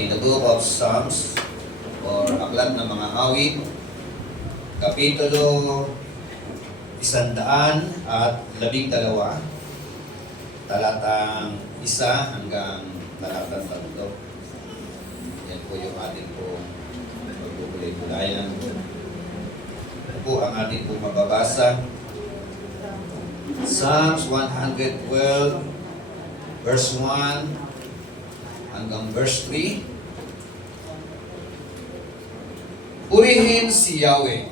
in the book of Psalms or Aklat ng mga Awit, Kapitulo 112, talatang 1 hanggang talatang 3. Yan po yung ating po magbubulay-bulayan. Ito po ang ating po mababasa. Psalms 112, verse 1 hanggang verse 3. Purihin si Yahweh.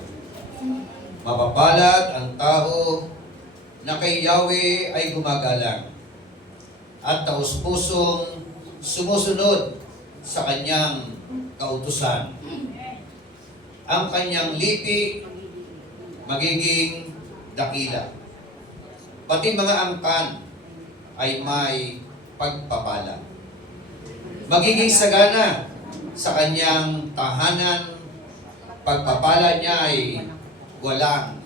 Mapapalad ang tao na kay Yahweh ay gumagalang at taus-pusong sumusunod sa kanyang kautusan. Ang kanyang lipi magiging dakila. Pati mga angkan ay may pagpapala. Magiging sagana sa kanyang tahanan, pagpapala niya ay walang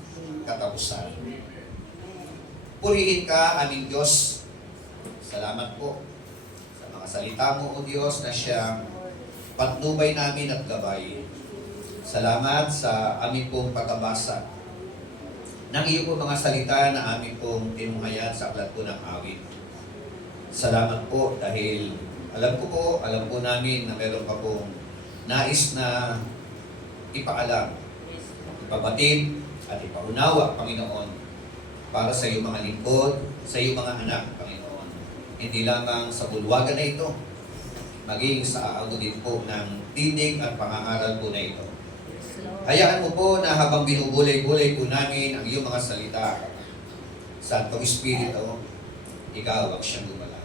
katapusan. Purihin ka, aming Diyos. Salamat po sa mga salita mo, O Diyos, na siyang patnubay namin at gabay. Salamat sa aming pong pagkabasa ng iyo po mga salita na aming pong tinunghayan sa aklat po ng awit. Salamat po dahil alam po namin na meron pa pong nais na ipaalam, ipabatid at ipaunawa, Panginoon, para sa iyong mga lingkod, sa iyong mga anak, Panginoon. Hindi lamang sa bulwagan na ito, maging sa aagudin po ng tinig at pangangaral po na ito. Hayaan mo po na habang binubulay-bulay po namin ang iyong mga salita, Santong Espiritu, ikaw ang siyang gumalaw.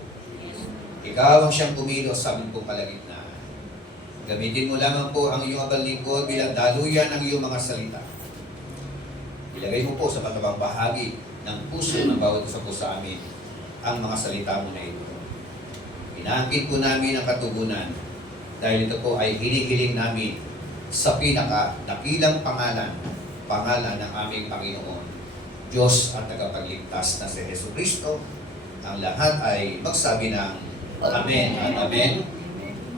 Ikaw ang siyang kumilos sa aming pong kalagitnaan. Gamitin mo lamang po ang iyong abal lingkod bilang daluyan ng iyong mga salita. Ilagay mo po sa matabang bahagi ng puso ng bawat isa po sa amin ang mga salita mo na ito. Inaangkin po namin ang katugunan dahil ito po ay hinihiling namin sa pinaka-dakilang pangalan ng aming Panginoon, Diyos at tagapagligtas na si Jesucristo. Ang lahat ay magsabi ng Amen at Amen.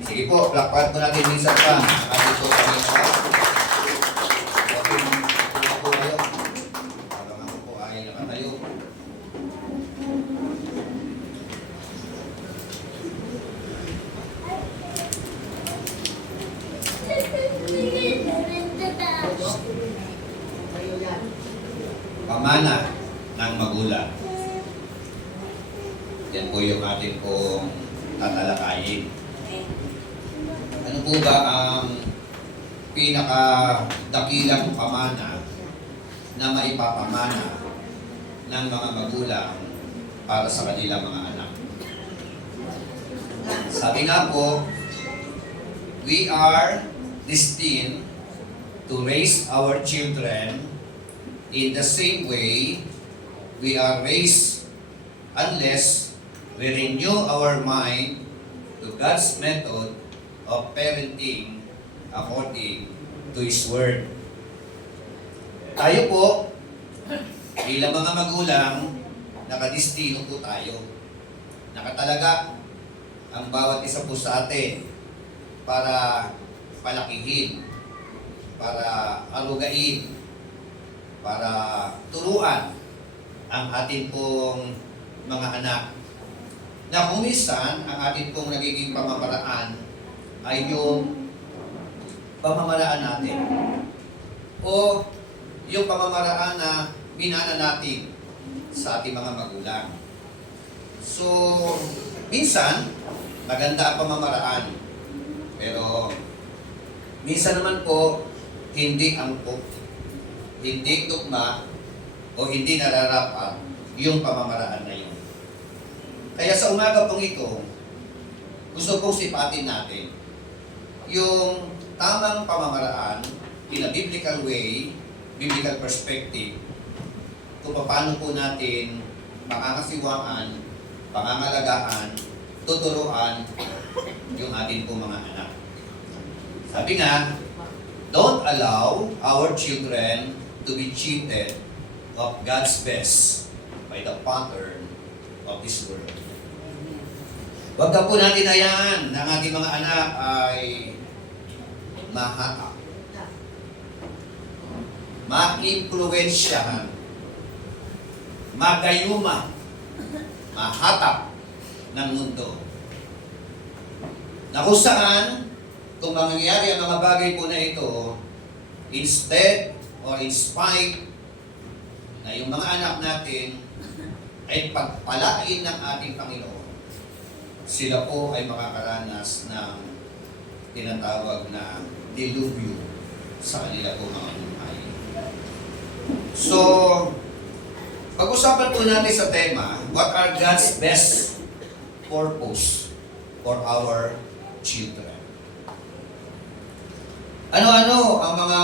Sige po, plakpat po natin minsan pa ang ating po Panginoon. Okay, ito po kayo. Habang ako po ay nakatayo. Pamana ng magulang. Yan po yung ating pong tatalakayin. Ano po ba ang pinakadakilang pamana na maipapamana ng mga magulang para sa kanilang mga anak? Sabi nga po, we are destined to raise our children in the same way we are raised unless we renew our mind to God's method of parenting according to His Word. Tayo po, bilang mga magulang, nakadistino po tayo. Nakatalaga ang bawat isa po sa atin para palakihin, para arugain, para turuan ang ating pong mga anak. Na kung minsan, ang ating pong nagiging pamamaraan ay yung pamamaraan natin o yung pamamaraan na minana natin sa ating mga magulang. So, minsan, maganda ang pamamaraan. Pero, minsan naman po, hindi angkop, hindi tugma, o hindi nararapat yung pamamaraan na yun. Kaya sa umaga pong ito, gusto kong sipatin natin yung tamang pamamaraan in a biblical way, biblical perspective, kung paano po natin makakasiwaan, pangangalagaan, tuturuan yung ating po mga anak. Sabi nga, don't allow our children to be cheated of God's best by the pattern of this world. Huwag ka po natin hayaan na ang ating mga anak ay mahatak, ma-impluwensyahan, magayuma, mahatak ng mundo. Na kung saan, kung mangyayari ang mga bagay po na ito, instead or in spite na yung mga anak natin ay pagpalain ng ating Panginoon, sila po ay makakaranas ng tinatawag na dilubyo sa kanila po mga buhay. So, pag-usapan po natin sa tema, what are God's best purpose for our children? Ano-ano ang mga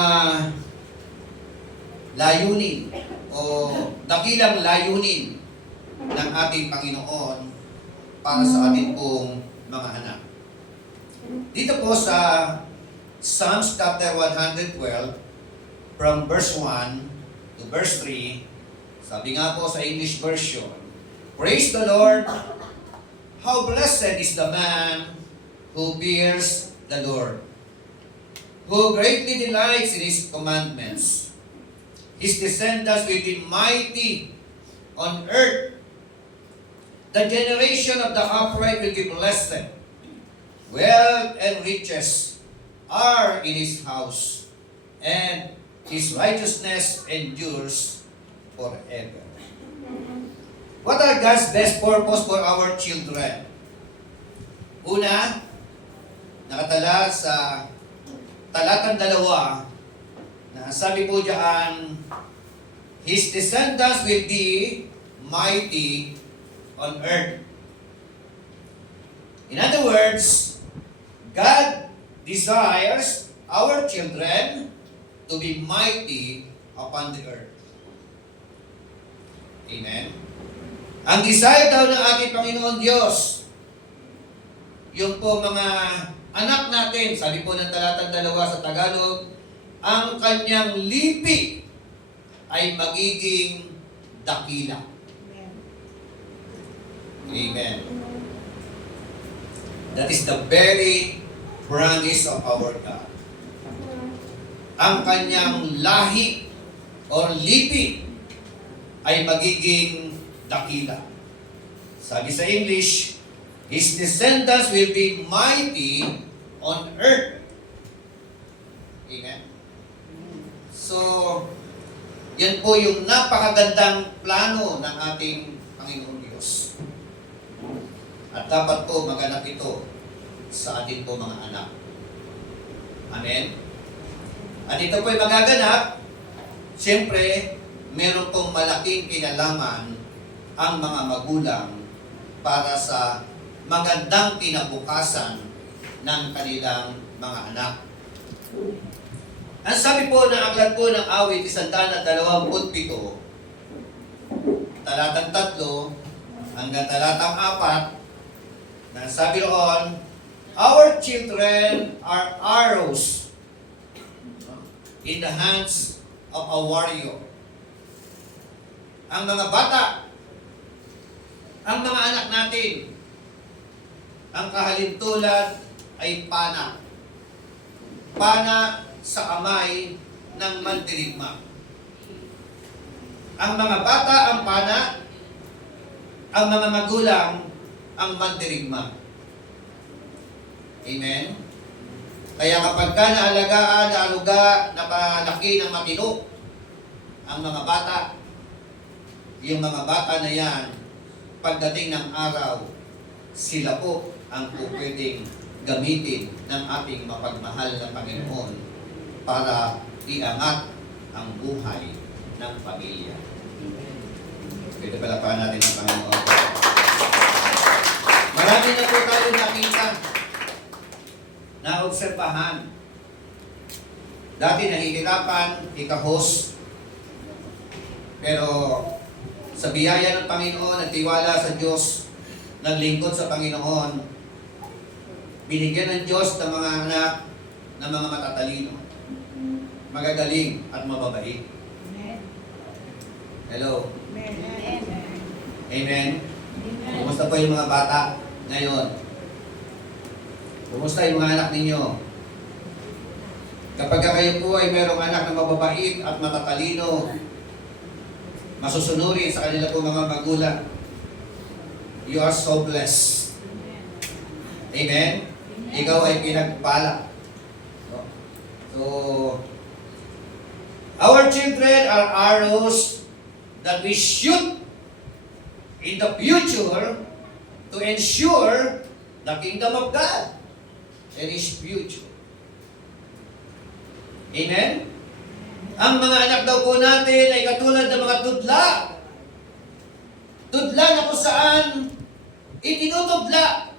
layunin o dakilang layunin ng ating Panginoon para sa ating pong mga anak? Dito po sa Psalms chapter 112, from verse 1 to verse 3, sabi nga po sa English version, "Praise the Lord, how blessed is the man who fears the Lord, who greatly delights in His commandments. His descendants will be mighty on earth. The generation of the upright will be blessed. Wealth and riches are in His house, and His righteousness endures forever." What are God's best purpose for our children? Una, nakatala sa talatang 2, na sabi po diyan, His descendants will be mighty on earth. In other words, God desires our children to be mighty upon the earth. Amen? Ang desire daw ng ating Panginoon Diyos, yung po mga anak natin, sabi po ng talatang 2 sa Tagalog, ang kanyang lipi ay magiging dakila. Amen. That is the very promise of our God. Ang kanyang lahi o lipi ay magiging dakila. Sabi sa English, His descendants will be mighty on earth. Amen. So, yan po yung napakagandang plano ng ating Panginoon Diyos. At dapat po maganap ito sa ating po mga anak. Amen? At ito po ay magaganap, siyempre, meron pong malaking kinalaman ang mga magulang para sa magandang kinabukasan ng kanilang mga anak. Ang sabi po ng aklat po ng awit, 127, talatang 3 hanggang talatang 4, na sabi roon, our children are arrows in the hands of a warrior. Ang mga bata, ang mga anak natin, ang kahalintulad ay pana. Pana sa kamay ng mandirigma. Ang mga bata ang pana, ang mga magulang ang mandirigma. Amen? Kaya kapag ka naalagaan, naaluga, napalaki ng matino, ang mga bata, yung mga bata na yan, pagdating ng araw, sila po ang pwedeng gamitin ng ating mapagmahal na Panginoon para iangat ang buhay ng pamilya. Pwede palapakan natin ang Panginoon. Marami na po tayo nakita, na-obserbahan. Dati nahihirapan, ika-host. Pero sa biyaya ng Panginoon, nagtiwala sa Diyos, naglingkod sa Panginoon, binigyan ng Diyos ng mga anak ng mga matatalino, magagaling at mababait. Hello? Amen? Kumusta po yung mga bata ngayon? Kumusta yung mga anak ninyo? Kapag kayo po ay merong anak na mababait at matatalino, masusunurin sa kanila po mga magulang, you are so blessed. Amen? Ikaw ay pinagpala. So, our children are arrows that we shoot in the future to ensure the kingdom of God and His future. Amen? Ang mga anak daw po natin ay katulad ng mga tudla. Tudla na kung saan itinutudla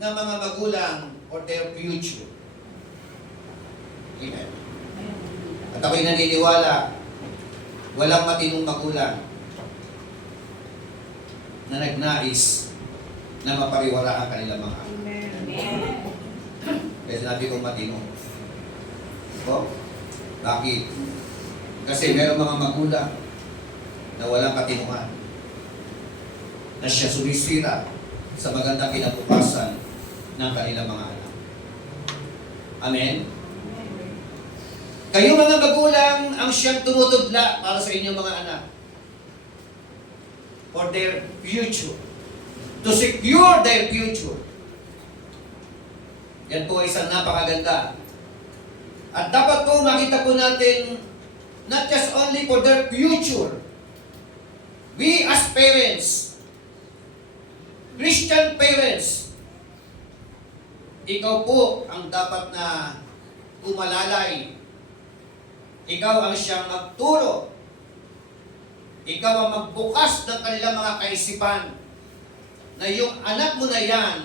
ng mga magulang for their future. Amen. At ako'y naniniwala, walang matinong magulang na nagnais na mapariwara ang kanilang mga anak. Kaya sinabi kong matinong. O? Bakit? Kasi meron mga magulang na walang katinuan, na siya sumisira sa magandang kinabukasan ng kanilang mga anak. Amen? Kayo mga magulang ang siyang tumutudla para sa inyong mga anak for their future, to secure their future. Yan po ay isang napakaganda. At dapat po makita po natin, not just only for their future, we as parents, Christian parents, ikaw po ang dapat na umalalay. Ikaw ang siyang magturo. Ikaw ang magbukas ng kanilang mga kaisipan na yung anak mo na yan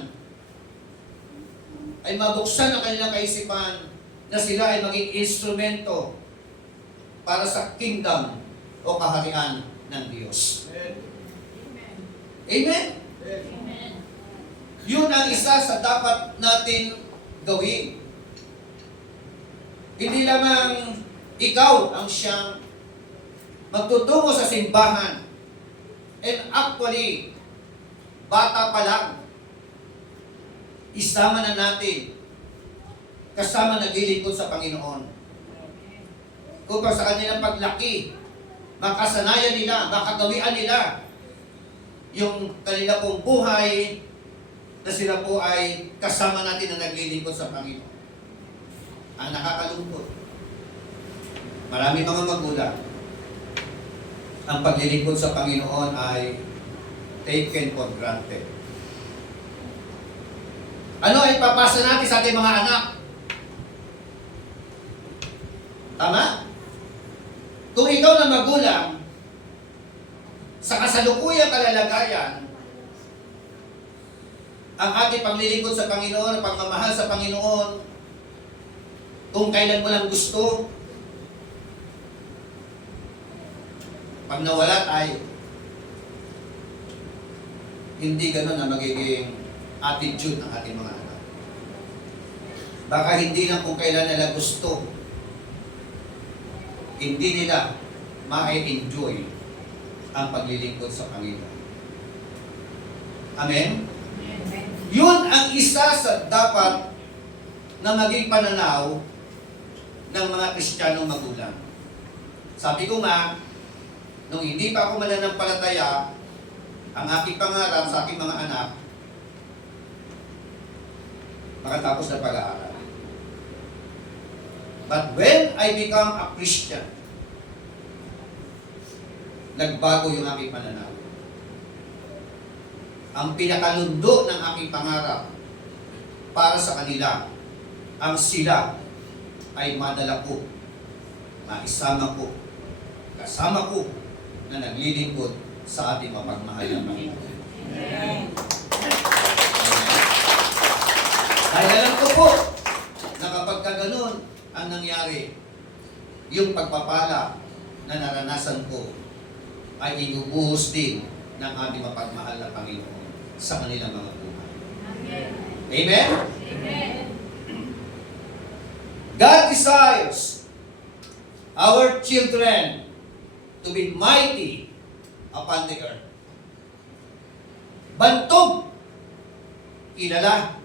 ay mabuksan ang kanilang kaisipan na sila ay maging instrumento para sa kingdom o kaharian ng Diyos. Amen? Amen? Yun ang isa sa dapat natin gawin. Hindi lamang ikaw ang siyang magtutungo sa simbahan. And actually, bata pa lang, isama na natin kasama naglilingkod sa Panginoon. Upang sa kanilang paglaki, makasanayan nila, makagawian nila yung kanila pong buhay na sila po ay kasama natin na naglilingkod sa Panginoon. Ang nakakalungkot. Marami mga magulang, ang paglilingkod sa Panginoon ay taken for granted. Ano ay papasa natin sa ating mga anak? Tama? Kung ikaw na magulang, sa kasalukuyang kalalagayan, ang ating paglilingkod sa Panginoon, ang pagmamahal sa Panginoon, kung kailan mo lang gusto, pag nawalat ay hindi ganun na magiging attitude ng ating mga anak. Baka hindi lang kung kailan nila gusto, hindi nila ma-enjoy ang paglilingkod sa Panginoon. Amen? Amen? Yun ang isa sa dapat na maging pananaw ng mga Kristiyanong magulang. Sabi ko nga, nung hindi pa ako mananampalataya, ang aking pangarap sa aking mga anak, makatapos ng pag-aaral. But when I become a Christian, nagbago yung aking pananaw. Ang pinakalundo ng aking pangarap para sa kanila, ang sila ay madala ko, maisama ko, kasama ko na naglilingkod sa ating mapagmahal na Panginoon. Dahil alam ko po na kapag ganun ang nangyari, yung pagpapala na naranasan ko ay inubuhos din ng ating mapagmahal na Panginoon sa kanilang mga buhay. Amen? Amen? Amen. God desires our children to be mighty upon the earth. Bantog, kilala,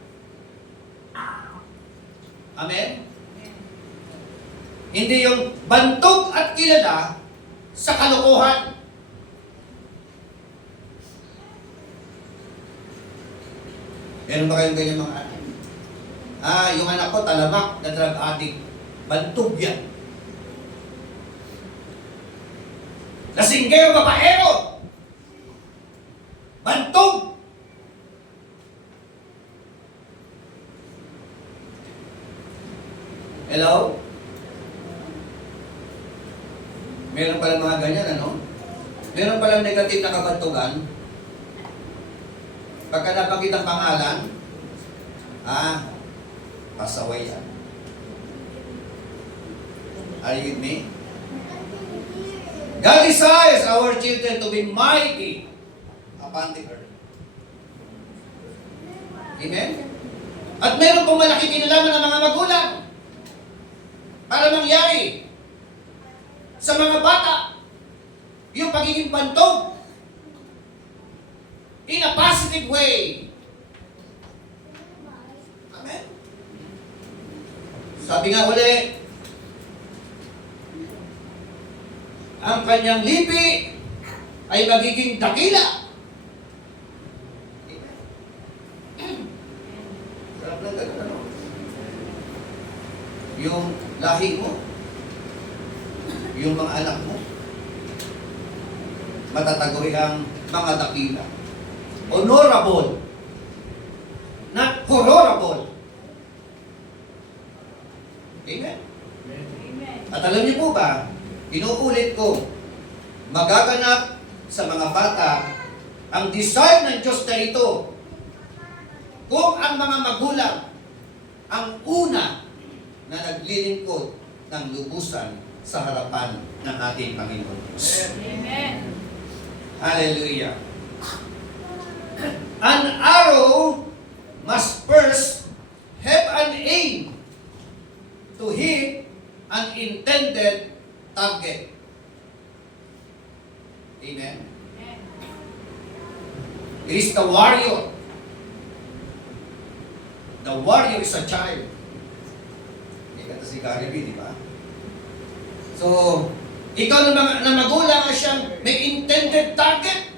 Amen? Hindi yung bantog at kilala sa kalokohan. Meron ba kayong ganyan mga anak? Yung anak ko talamak na drug addict. Bantog yan. Lasinggero babaero. Bantog. Hello? Meron palang mga ganyan, ano? Meron palang negative na kabantugan. Pagka nabanggit ang pangalan, pasaway yan. Are you with me? God desires our children to be mighty upon the earth. Amen? At meron pong malaki kinalaman ng mga magulang para mangyari sa mga bata yung pagiging bantog in a positive way. Amen? Sabi nga uli, ang kanyang lipi ay magiging dakila. Sarap lang ganun, ano? Yung lahi mo, yung mga anak mo, matatagoy ang mga dakila. Honorable, not horrible. Amen? Amen. At alam niyo po ba, inuulit ko, magaganap sa mga bata ang desire ng Diyos na ito kung ang mga magulang ang una na naglilingkod ng lubusan sa harapan ng ating Panginoon Diyos. Amen. Hallelujah. An arrow must first have an aim to hit an intended target. Amen. It is the warrior. The warrior is a child. May kata si Gary B, di ba? So, ikaw na magulang siyang may intended target.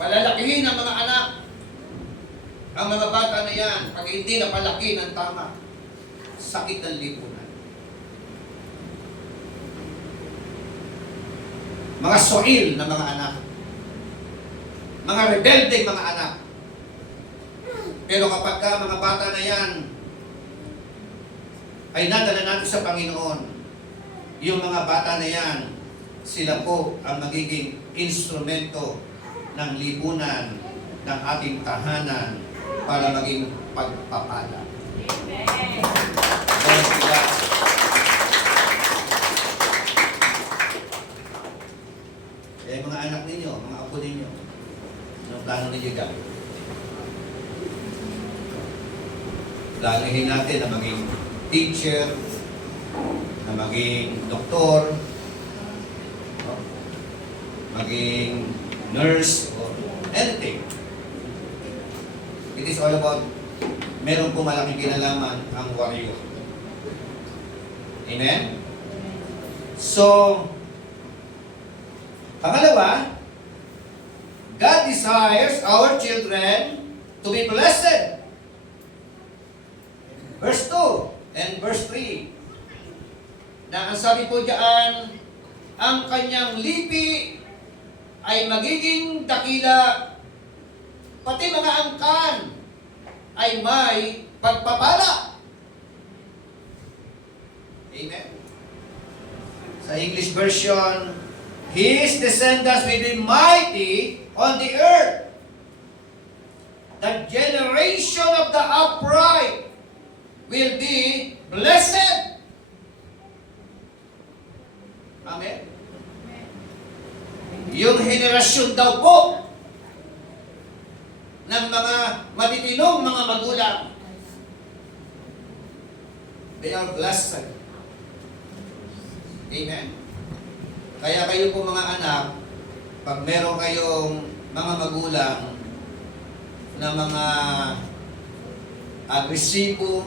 Palalakihin ang mga anak. Ang mga bata na yan, pag hindi napalaki ng tama, sakit ng lipunan. Mga soil na mga anak. Mga rebeldeng mga anak. Pero kapag ka mga bata na yan ay nadala natin sa Panginoon, yung mga bata na yan, sila po ang magiging instrumento ng lipunan ng ating tahanan para maging pagpapala. Amen. Praise God. Eh, mga anak ninyo, mga apo ninyo, anong plano ninyo gawin? Planohin natin na maging teacher, na maging doktor, maging nurse, or anything. It is all about, meron po malaking kinalaman ang warrior. Amen? So, pangalawa, God desires our children to be blessed. Verse 2 and verse 3. Na ang sabi po diyan, ang kanyang lipi ay magiging dakila, pati mga angkan ay may pagpapala. Amen? Sa English version, His descendants will be mighty on the earth. The generation of the upright will be blessed. Amen? Yung henerasyon daw po ng mga matitinong mga magulang, they are blessed. Amen? Kaya kayo po mga anak, pag meron kayong mga magulang na mga agresibo,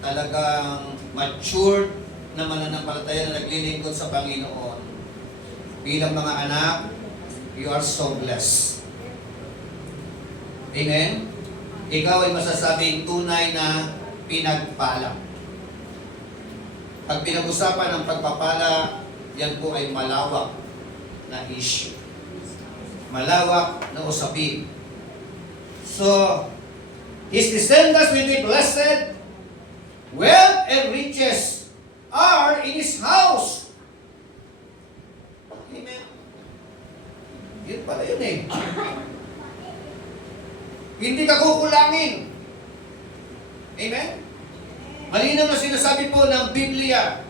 talagang matured na mananampalataya na naglilingkod sa Panginoon. Bilang mga anak, you are so blessed. Amen? Ikaw ay masasabing tunay na pinagpala. Pag pinag-usapan ng pagpapala, yan po ay malawak na issue. Malawak na usapin. So, his descendants will be blessed. Wealth and riches are in his house. Amen. Yun pala yun eh. Hindi ka kukulangin. Amen? Malinaw na sinasabi po ng Biblia.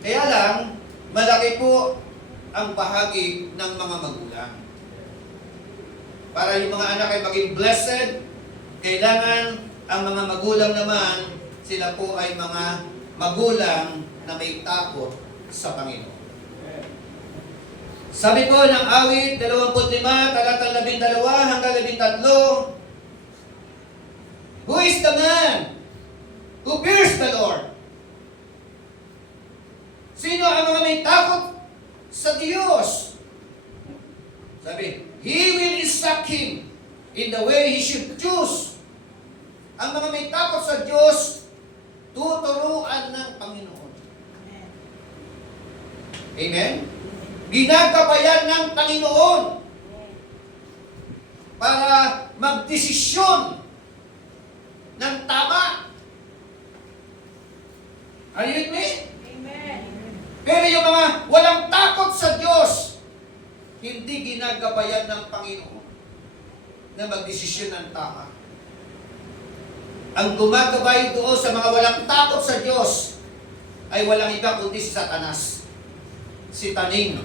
Kaya lang, malaki po ang bahagi ng mga magulang. Para yung mga anak ay maging blessed, kailangan ang mga magulang naman, sila po ay mga magulang na may takot sa Panginoon. Sabi po ng awit 25, talatang 12 hanggang 13, who is the man who fears the Lord? Sino ang mga may takot sa Diyos? Sabi, he will instruct him in the way he should choose. Ang mga may takot sa Diyos, tuturuan ng Panginoon. Amen? Ginagabayan ng Panginoon para magdesisyon ng tama. Are you with me? Amen. Pero yung mga walang takot sa Diyos, hindi ginagabayan ng Panginoon na magdesisyon ng tama. Ang gumagabay doon sa mga walang takot sa Diyos ay walang iba kundi si Satanas, si Taning.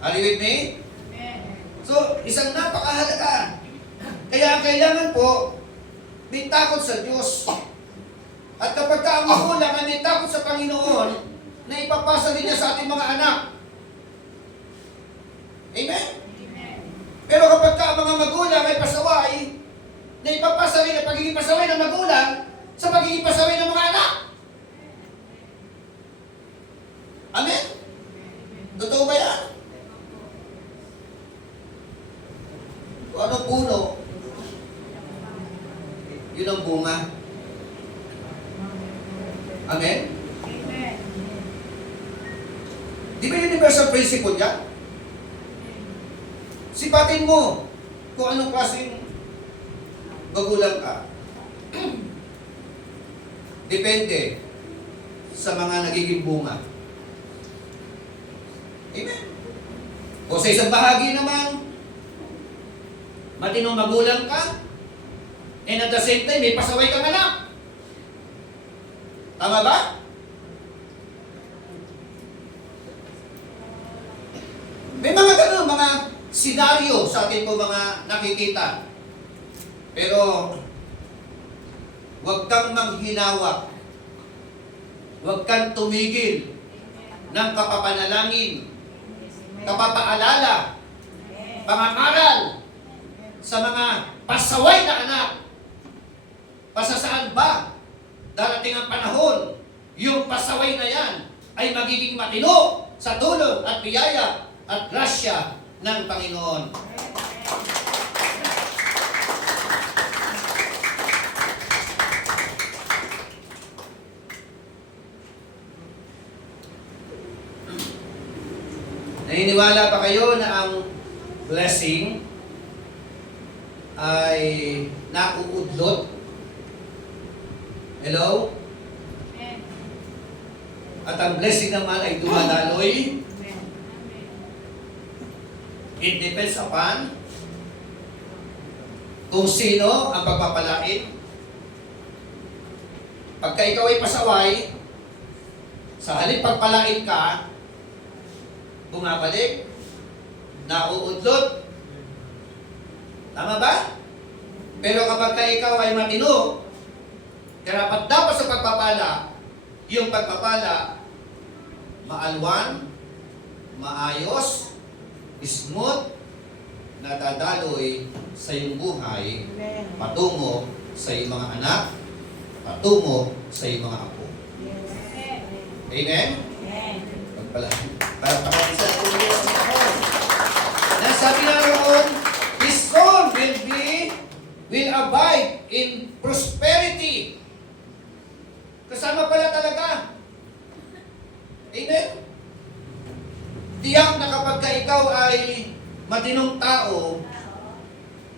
Are you with me? Amen. So, isang napakahalaga. Kaya ang kailangan po, may takot sa Diyos. At kapag ka ang magulang ay may takot sa Panginoon, na ipapasa din niya sa ating mga anak. Amen? Amen. Pero kapag ka ang mga magulang ay pasaway, na ipapasa rin ang pagiging pasaway ng magulang sa pagiging pasaway ng mga anak. Amen? Totoo ba yan? Kung anong puno, yun ang bunga. Amen? Amen. Di ba universal principle yan? Sipatin mo kung anong klaseng magulang ka. Depende sa mga nagiging bunga. Amen? O sa isang bahagi naman, matinong magulang ka, and at the same time, may pasaway kang anak. Tama ba? May mga ganun, mga senaryo sa atin po mga nakikita. Pero, huwag kang manghinawak. Huwag kang tumigil ng kapapanalangin, kapapaalala, pangangaral sa mga pasaway na anak. Pasasaan ba darating ang panahon, yung pasaway na yan ay magiging matino sa tulong at biyaya at grasya ng Panginoon. Naniniwala pa kayo na ang blessing ay nauudlot? Hello? Amen. At ang blessing naman ay dumadaloy. Amen. It depends upon kung sino ang pagpapalain. Pagka ikaw ay pasaway, sa halip pagpalain ka, bumabalik, nauudlot. Tama ba? Pero kapag ka ikaw ay matino, karapat dapat sa pagpapala, yung pagpapala, maalwan, maayos, smooth, na dadaloy sa iyong buhay Amen. patungo sa iyong mga anak, patungo sa iyong mga apo. Amen. Amen? Amen. Para pakalisan po niyo. Nasabi na roon, his son will abide in prosperity. Kasama pala talaga. Amen? Tiyak na kapag ka ikaw ay matinong tao,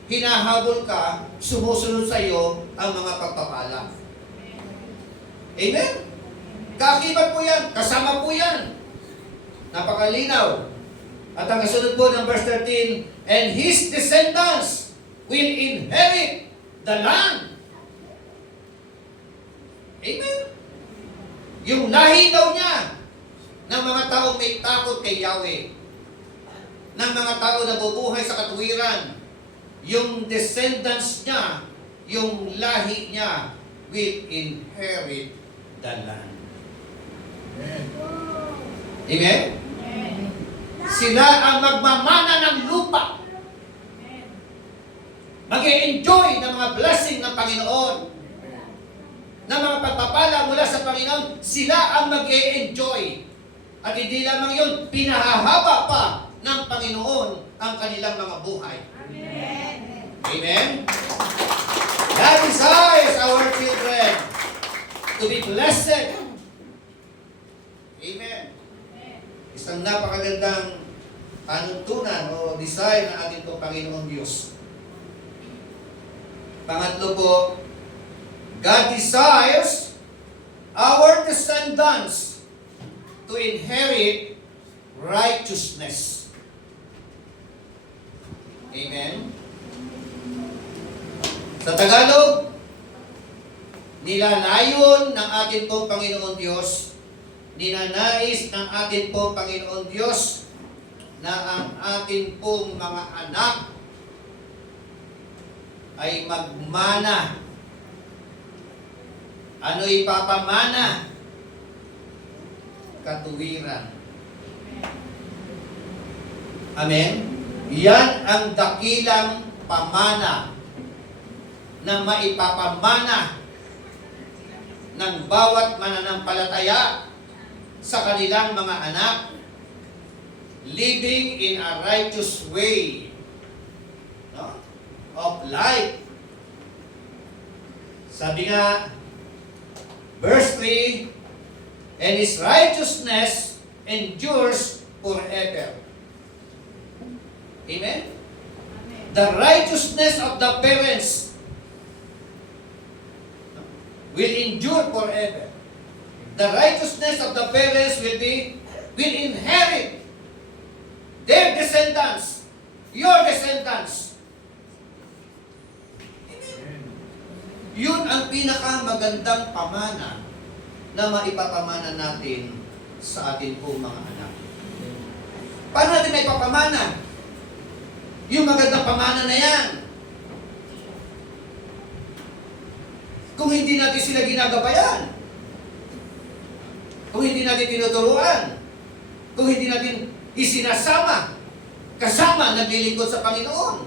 hinahabol ka, sumusunod sa iyo ang mga pagpapala. Amen? Kaakibat po yan, kasama po yan. Napakalinaw. At ang kasunod po ng verse 13, and his descendants will inherit the land. Amen? Yung lahi daw niya ng mga taong may takot kay Yahweh, ng mga tao na bubuhay sa katuwiran, yung descendants niya, yung lahi niya, will inherit the land. Amen? Amen. Sila ang magmamana ng lupa. Mag-e-enjoy ng mga blessing ng Panginoon. Ng mga pagpapala mula sa Panginoon, sila ang mag-e-enjoy. At hindi lamang yun, pinahahaba pa ng Panginoon ang kanilang mga buhay. Amen. Amen? God desires our children to be blessed. Amen. Isang napakagandang panuntunan o desire ng ating pong Panginoong Diyos. Pangatlo po, God desires our descendants to inherit righteousness. Amen? Sa Tagalog, nilalayon ng ating pong Panginoon Diyos, ninanais ng ating pong Panginoon Diyos na ang ating pong mga anak ay magmana. Ano ipapamana? Katuwiran. Amen? Yan ang dakilang pamana na maipapamana ng bawat mananampalataya sa kanilang mga anak, living in a righteous way, no, of life. Sabi nga, verse 3, and his righteousness endures forever. Amen? The righteousness of the parents will endure forever. The righteousness of the parents will inherit their descendants, your descendants. Amen. Yun ang pinakamagandang pamana na maipapamana natin sa atin pong mga anak. Paano natin maipapamana? Yung magandang pamana na yan. Kung hindi natin sila ginagabayan, kung hindi natin tinuturuan, kung hindi natin isinasama, kasama naglilingkod sa Panginoon.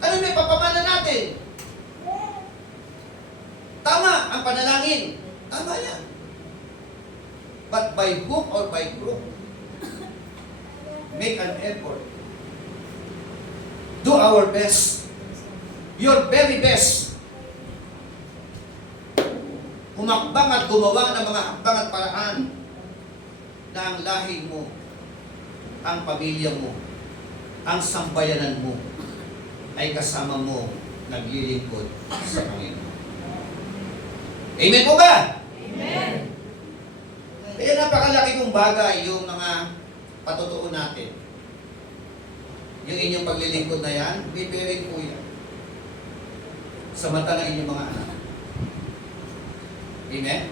Ano may papamana natin? Tama ang panalangin. Tama yan. But by hook or by crook, make an effort. Do our best. Your very best. Humakbang at gumawa ng mga hakbang at paraan na ang lahi mo, ang pamilya mo, ang sambayanan mo, ay kasama mo naglilingkod sa Panginoon. Amen po ba? Amen. Kaya napakalaki kong bagay yung mga patutuon natin. Yung inyong paglilingkod na yan, bibirin po yan sa mata ng inyong mga anak. Amen?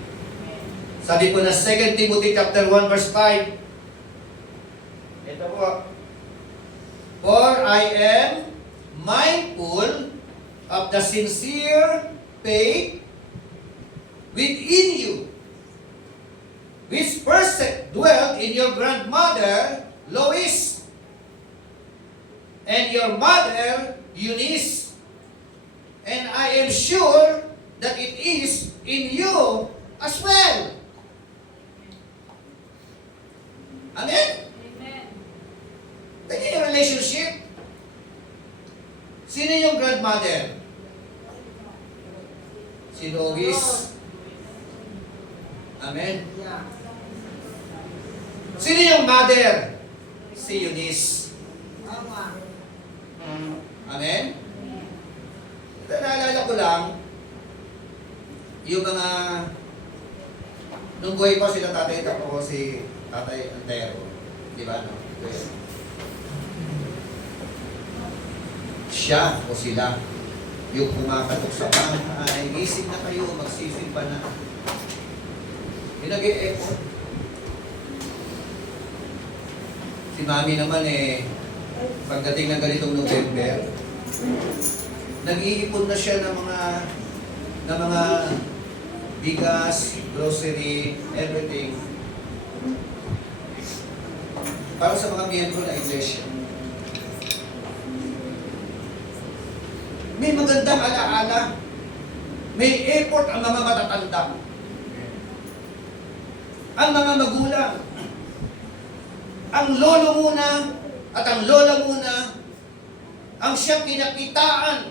Sabi po na 2 Timothy chapter 1 verse 5. Ito po. For I am mindful of the sincere faith within you, which first dwelt in your grandmother Lois and your mother, Eunice. And I am sure that it is in you as well. Amen? Amen. Ganyan yung relationship. Sino yung grandmother? Si Lois. Amen? Sino yung mother? Si Eunice. Amen? Naalala ko lang, yung mga, nung buhay pa sila tatay ko, si Tatay Antero. Di ba, no? Siya o sila, yung kumakatok sa bahay, gising na kayo, magsisimba na. Yung nag-e-echo. Si Mami naman pagdating ng ganitong November, nag-iipon na siya ng mga bigas, grocery, everything. Para sa mga miyembro ng iglesia. May magandang alaala. May effort ang mga matatanda. Ang mga magulang. Ang lolo muna at ang lola muna ang siyang kinakitaan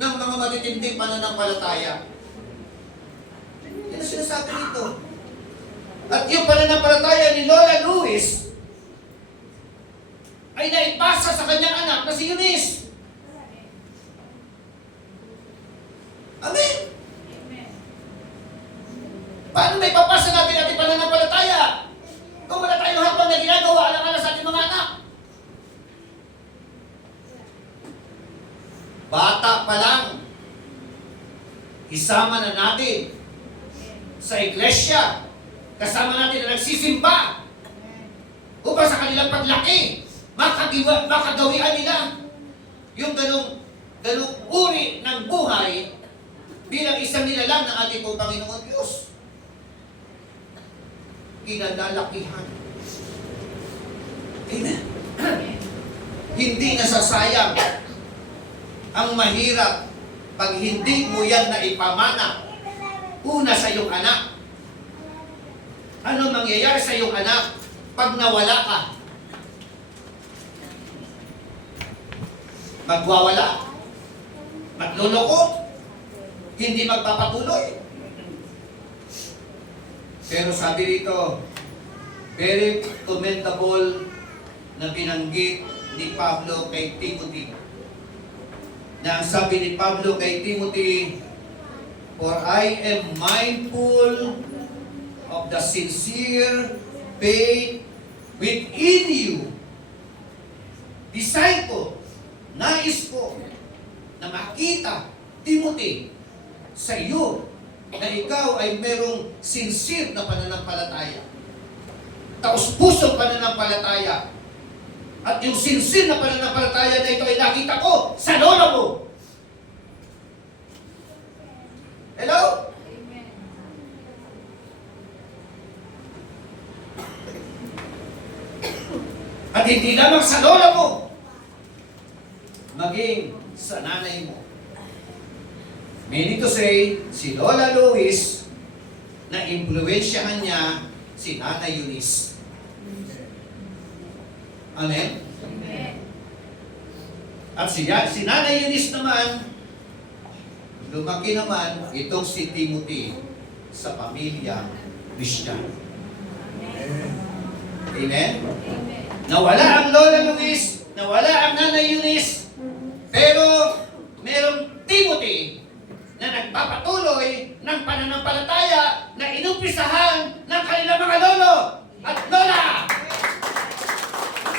ng mga matitinding pananampalataya. Yan ang sinasabi dito. At yung pananampalataya ni Lola Luis ay naipasa sa kanyang anak na si Eunice. Amen? Amen. Paano may papasa natin ating pananampalataya kung wala tayong hakbang na ginagawa alang-alang sa ating mga anak? Bata pa lang, isama na natin sa iglesia, kasama natin na nagsisimba upang sa kanilang paglaki, makagawian nila yung ganong uri ng buhay bilang isang nilalang ng ating pong Panginoon Diyos. Kinalalakihan. Amen. Hindi nasasayang ang mahirap pag hindi mo yan na ipamana una sa iyong anak. Ano mangyayari sa iyong anak pag nawala ka? Magwawala? Magluloko? Hindi magpapatuloy? Pero sabi rito, very commendable na binanggit ni Pablo kay Timothy. Na ang sabi ni Pablo kay Timothy, for I am mindful of the sincere faith within you. Desire ko, nais ko, na makita, Timothy, sa iyo, na ikaw ay merong sincere na pananampalataya. Taos-pusong pananampalataya. At yung sincere na pananampalataya na ito ay nakita ko sa lola mo. Hello? Amen. At hindi lamang sa lola mo, maging sa nanay mo. Meaning to say, si Lola Lois, na impluwensyahan niya si Nanay Eunice. Amen? Amen. At si Nanay Eunice naman, lumaki naman itong si Timothy sa pamilya Christian. Amen? Amen. Nawala ang Lola Luis, nawala ang Nanay Eunice, pero merong Timothy na nagpapatuloy ng pananampalataya na inumpisahan ng kanilang mga lolo at lola.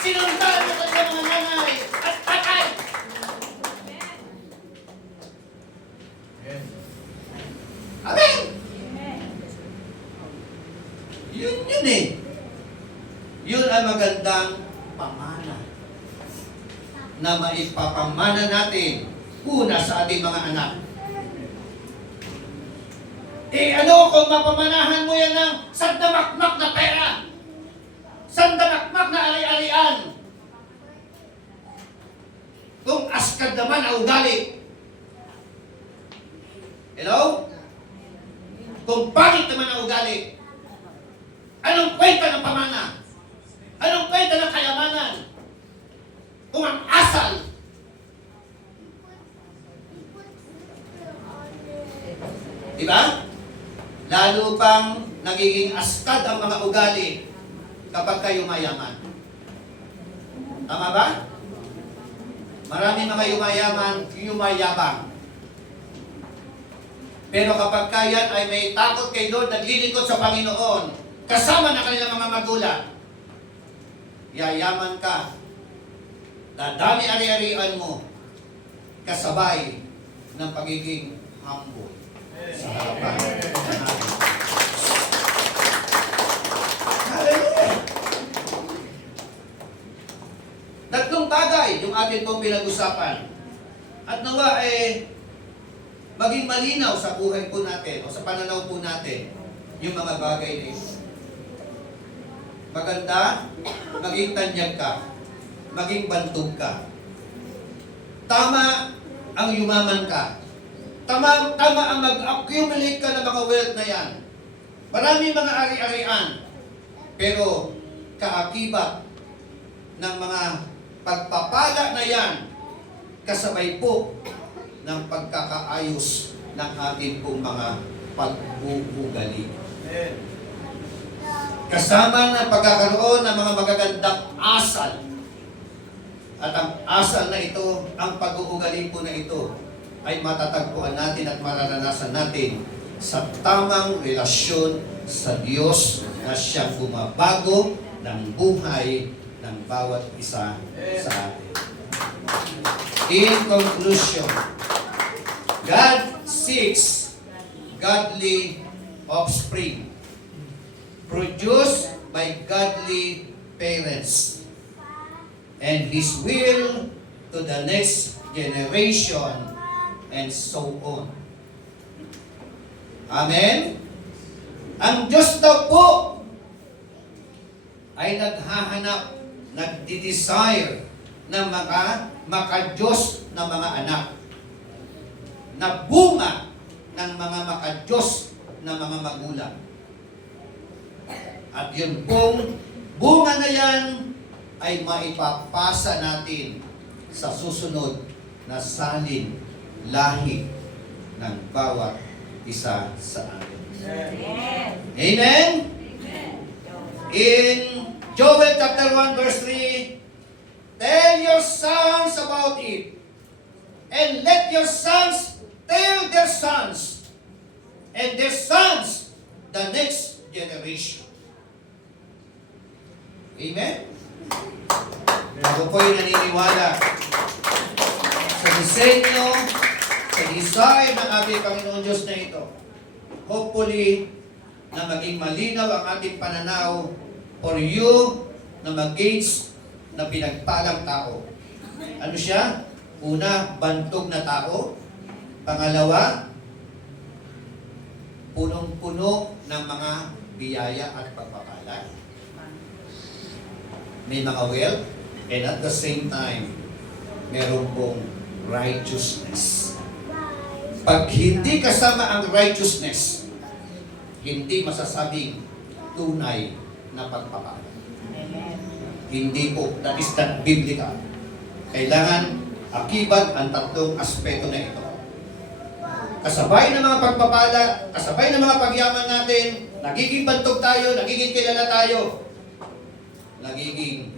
Sinundan ng kanilang mga nanay at tatay. Amen! Amen. Yun Yun ang magandang pamana na maipapamana natin una sa ating mga anak. Ano kung mapamanahan mo yan ng sandamakmak na pera? Sandamakmak na ari-arian? askad naman ang ugali. Hello? Kung bakit naman ang ugali? Anong kwenta ng pamana? Anong kwenta ng kayamanan? Kung ang asal, di ba? Lalo pang nagiging askad ang mga ugali kapag kayo mayaman. Tama ba? Marami mga yumayabang. Pero kapag kayan ay may takot kay Lord, naglilingkod sa Panginoon, kasama na kanilang mga magulang, yayaman ka, dadami ari-arian mo, kasabay ng pagiging humble sa harapan ng ating. Hallelujah! Tatlong bagay yung atin pong pinag-usapan. At nawa maging malinaw sa buhay po natin o sa pananaw po natin yung mga bagay na ito. Maganda, maging tanyag ka, maging bantog ka. Tama ang yumaman ka. Tama ang mag-accumulate ka ng mga wealth na yan. Maraming mga ari-arian, pero kaakibat ng mga pagpapala na yan, kasabay po ng pagkakaayos ng ating pong mga pag-uugali. Kasama ng pagkakaroon ng mga magagandang asal. At ang asal na ito, ang pag-uugali po na ito, ay matatagpuan natin at mararanasan natin sa tamang relasyon sa Diyos na siyang bumabago ng buhay ng bawat isa sa atin. In conclusion, God seeks godly offspring produced by godly parents, and His will to the next generation, and so on. Amen? Ang Diyos daw po ay naghahanap, nagdi-desire ng maka-Diyos na mga anak, na bunga ng mga maka-Diyos na mga magulang. At yun pong bunga na yan ay maipapasa natin sa susunod na salin, lahi ng bawat isa sa atin. Amen? In Joel chapter 1 verse 3, tell your sons about it, and let your sons tell their sons, and their sons the next generation. Amen? Ako po'y naniniwala sa disenyo, sa desire ng ating Panginoon Diyos na ito. Hopefully, na maging malinaw ang ating pananaw for you na mag-gauge na pinagpalang tao. Ano siya? Una, bantog na tao. Pangalawa, punong-puno ng mga biyaya at pagpapala. May mga wealth, and at the same time, meron pong righteousness. Pag hindi kasama ang righteousness, hindi masasabing tunay na pagpapala. Hindi po, that is not biblical. Kailangan akibat ang tatlong aspeto na ito. Kasabay ng mga pagpapala, kasabay ng mga pagyaman natin, nagiging bantog tayo, nagiging kilala tayo, nagiging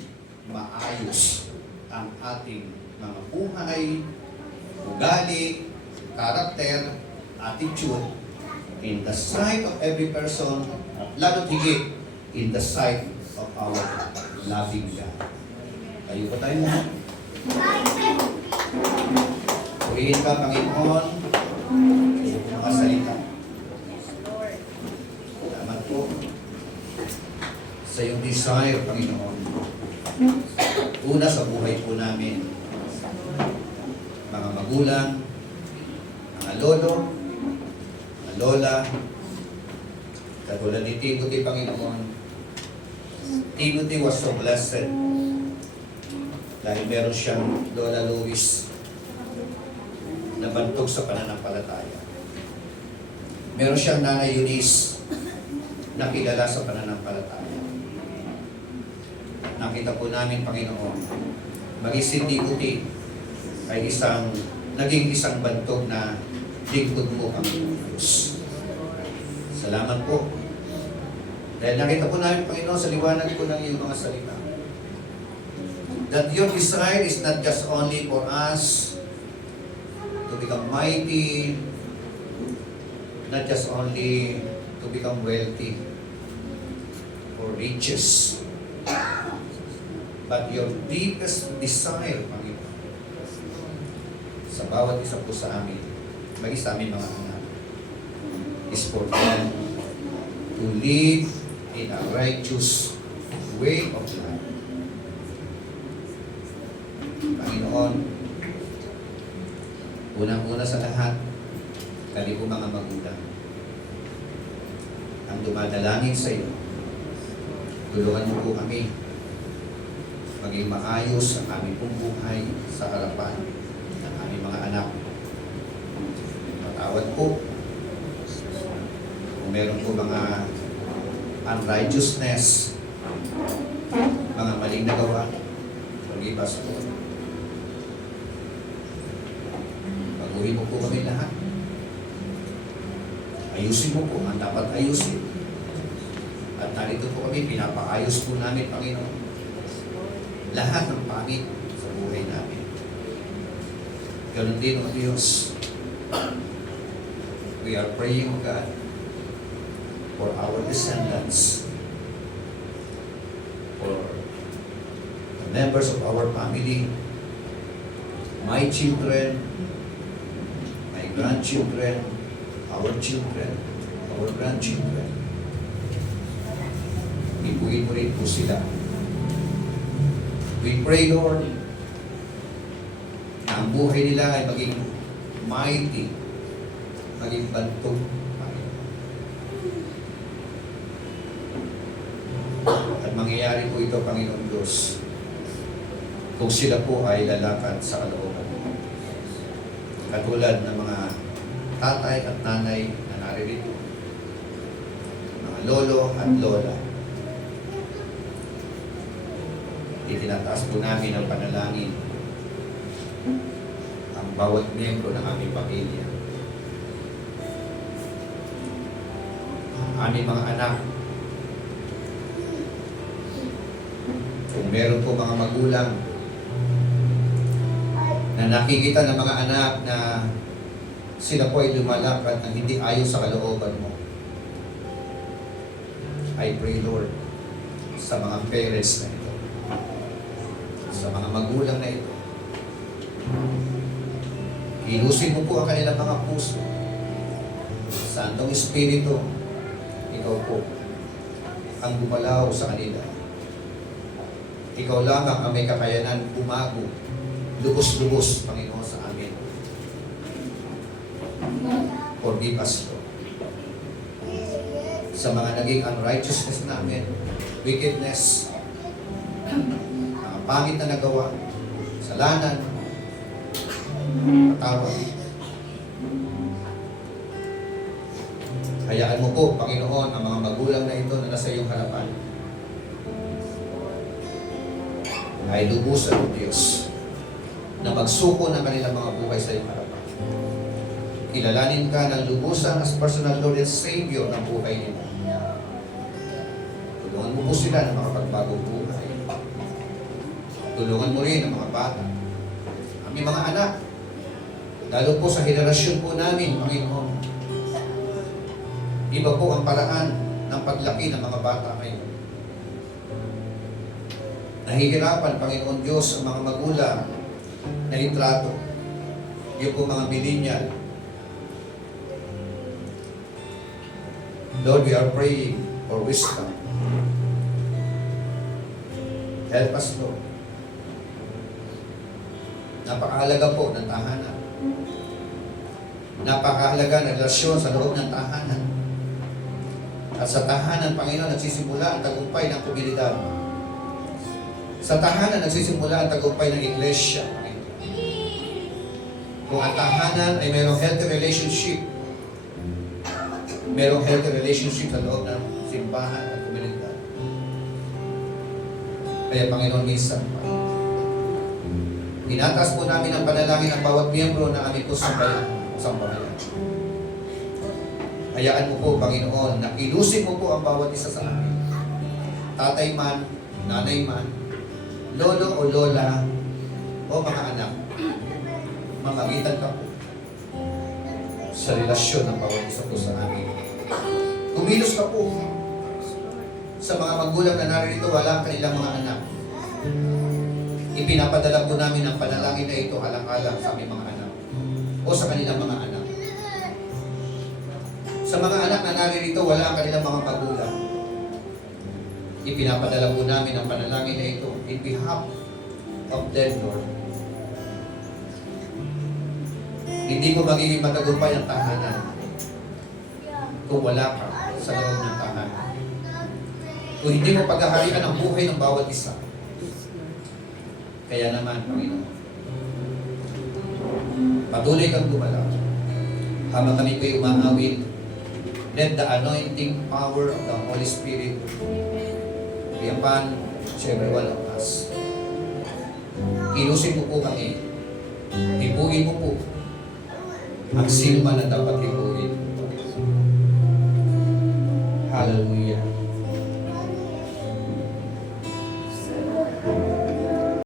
maayos ang ating mga buhay, ugali, karakter, attitude, in the sight of every person, at lalo't higit, in the sight of our loving God. Tayo pa tayo mo. Purihin ka, Panginoon, mga salita. Salamat po sa iyong desire, Panginoon. Una sa buhay po namin, mga magulang, mga lolo, mga lola, katulad ni Timothy, Panginoon. Timothy was so blessed dahil meron siyang Lola Lois nabantog sa pananampalataya. Meron siyang nanay Eunice na kilala sa pananampalataya. Nakita po namin, Panginoon, maging si Timothy ay naging isang bantog na lingkod mo, Panginoon Diyos. Salamat po. Dahil nakita po namin, Panginoon, sa liwanag po ng iyong mga salita, that your desire is not just only for us to become mighty, not just only to become wealthy or riches, but your deepest desire, Panginoon, sa bawat isa po sa amin, maging sa amin mga anak, is for them to live in a righteous way of life. Panginoon, unang-una sa lahat, kami po mga magulang, ang dumadalangin sa iyo, tulungan mo po kami maging maayos ang aming pong buhay sa harapan ng aming mga anak. Matawad po kung meron po mga unrighteousness, mga maling nagawa, forgive us po. Baguhin mo po kami lahat. Ayusin mo po ang dapat ayusin. At narito po kami, pinapaayos po namin, Panginoon, lahat ng pangit sa buhay namin. Ganon din, O Diyos, we are praying, O God, for our descendants, for the members of our family, my children, my grandchildren, our grandchildren. Ibuhin mo rin po sila. We pray, Lord, na ang buhay nila ay maging mighty, maging bantog, at mangyayari po ito, Panginoon Diyos, kung sila po ay lalakad sa kalooban mo. Katulad ng mga tatay at nanay na naririto, mga lolo at lola. Itinataas po namin ang panalangin ang bawat miyembro ng aming pamilya. Ang aming mga anak. Kung meron po mga magulang na nakikita ng mga anak na sila po ay lumalakad ng hindi ayon sa kalooban mo, I pray, Lord, sa mga parents na ito, sa mga magulang na ito, ilusin mo po ang kanilang mga puso. Santong Espiritu, ikaw po ang gumalaw sa kanila. Ikaw lamang ang may kakayanan bumago, lubos-lubos, Panginoon, sa amin. Forgive us, Lord, sa mga naging unrighteousness namin, wickedness, mga pangit na nagawa, kasalanan, patawad. Hayaan mo po, Panginoon, ang mga magulang na ito na nasa iyong harapan ay lubusan ng Diyos na magsuko ng kanilang mga buhay sa iyong harapan. Kilalanin ka ng lubusan as personal Lord and Savior ng buhay nila. Tulungan mo po sila ng mga pagbagong buhay. Tulungan mo rin ang mga bata, aming mga anak, lalo po sa henerasyon po namin, Panginoon. Iba po ang paraan ng paglaki ng mga bata ngayon. Nahihirapan, Panginoon Diyos, ang mga magulang na litrato. Yung po mga millennial. Lord, we are praying for wisdom. Help us, Lord. Napakahalaga po ng tahanan. Napakahalaga ng relasyon sa loob ng tahanan. At sa tahanan, Panginoon, nagsisimula ang tagumpay ng komunidad. Sa tahanan, nagsisimula ang tagumpay ng iglesia. Kung ang tahanan ay mayroong healthy relationship, sa loob ng simbahan at komunidad. Kaya Panginoon, minsan pa, tinataas po namin ang panalangin ng bawat miyembro na aming po sambahayan. Hayaan mo po, Panginoon, na ilusin mo po ang bawat isa sa amin. Tatay man, nanay man, lolo o lola, o mga anak, mamagitan ka po sa relasyon ng bawat isa po sa amin. Kumilos ka po sa mga magulang na narito, wala ang kanilang mga anak. Ipinapadala po namin ang panalangin na ito alang-alang sa aming mga anak o sa kanilang mga anak. Sa mga anak na narito, wala ang kanilang mga magulang. Ipinapadala po namin ang panalangin na ito in behalf of them, Lord. Hindi mo magiging matagumpay ang tahanan kung wala ka sa loob ng tahanan. Kung hindi mo paghaharian ang buhay ng bawat isa. Kaya naman, Panginoon, patuloy kang gumalaw habang kami ko'y umangawin. Let the anointing power of the Holy Spirit be upon each every one of us. Ilusin mo po kami. Hipuin mo po ang sino man na dapat hipuin.